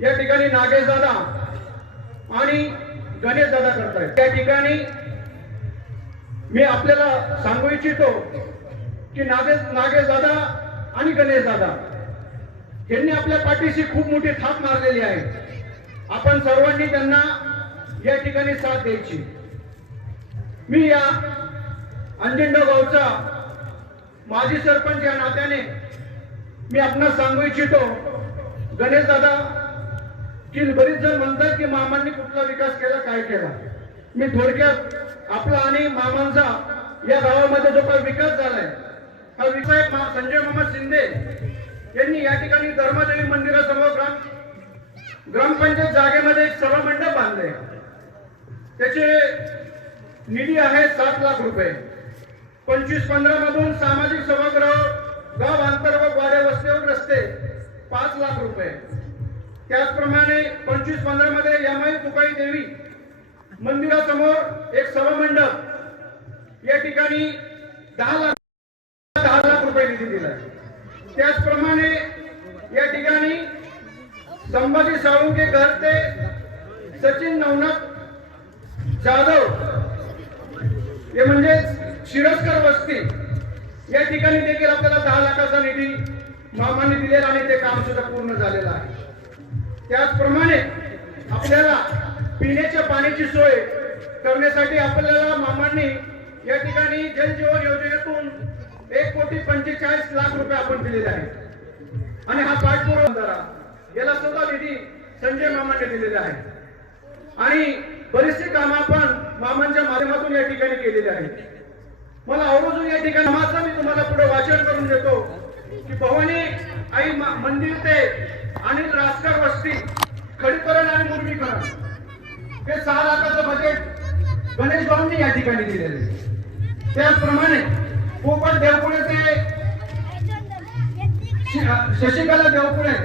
या ठिकाणी नागेश दादा आणि गणेश दादा करतायत. त्या ठिकाणी मी आपल्याला सांगू इच्छितो की नागेश नागेश दादा आणि गणेश दादा यांनी आपल्या पाठीशी खूप मोठी थाप मारलेली आहे. आपण सर्वांनी त्यांना या ठिकाणी साथ द्यायची. मी या अंजनगाव गावचा माजी सरपंच या नात्याने मी आपणास सांगू इच्छितो गणेश दादा की बरीच जण म्हणतात की मामांनी कुठला विकास केला काय केला? मी थोडक्यात आपला आणि मामांचा या गावामध्ये जो काही विकास झालाय हा विकास संजय मामा शिंदे यांनी या ठिकाणी धर्मादेवी मंदिरासमोर ग्राम ग्रामपंचायत जागेमध्ये एक सभा मंडप बांधले त्याचे निधी आहे सात लाख रुपये. पंचवीस पंधरा मधून सामाजिक सभागृह गाव अंतर्गत वाड्या वस्त्यावर रस्ते पाच लाख रुपये. त्याचप्रमाणे पंचवीस पंधरा मध्ये यमाई तुकाई देवी मंदिरासमोर एक सभा मंडप या ठिकाणी दहा लाख दहा लाख रुपये निधी दिला त्याचप्रमाणे या ठिकाणी संभाजी साळुंके घर ते सचिन नवनाथ जाधव हे म्हणजे शिरस्कर वस्ती या ठिकाणी देखील आपल्याला दहा लाखाचा निधी मामाने दिलेला आणि ते काम सुद्धा पूर्ण झालेलं आहे. त्याचप्रमाणे आपल्याला पिण्याच्या पाण्याची सोय करण्यासाठी आपल्याला मामांनी या ठिकाणी जलजीवन योजनेतून एक कोटी पंचेचाळीस लाख रुपये आपण दिलेले आहेत. आणि हा पाठपुरावा याला सुद्धा निधी संजय मामांनी दिलेला आहे. आणि बरीचशी कामं आपण मामांच्या माध्यमातून या ठिकाणी केलेली आहेत. मला आवर्जून या ठिकाणी नामाचं मी तुम्हाला पुढे वाचन करून देतो की भवानी आई मा- मंदिर ते अनिल रासकर वस्ती खडीकरण आणि मुरमीकरण हे सहा लाखाचं बजेट गणेश भाऊंनी या ठिकाणी दिलेले आहे. त्याचप्रमाणे पोपट देवपुणे ते शशिकला देवपुणे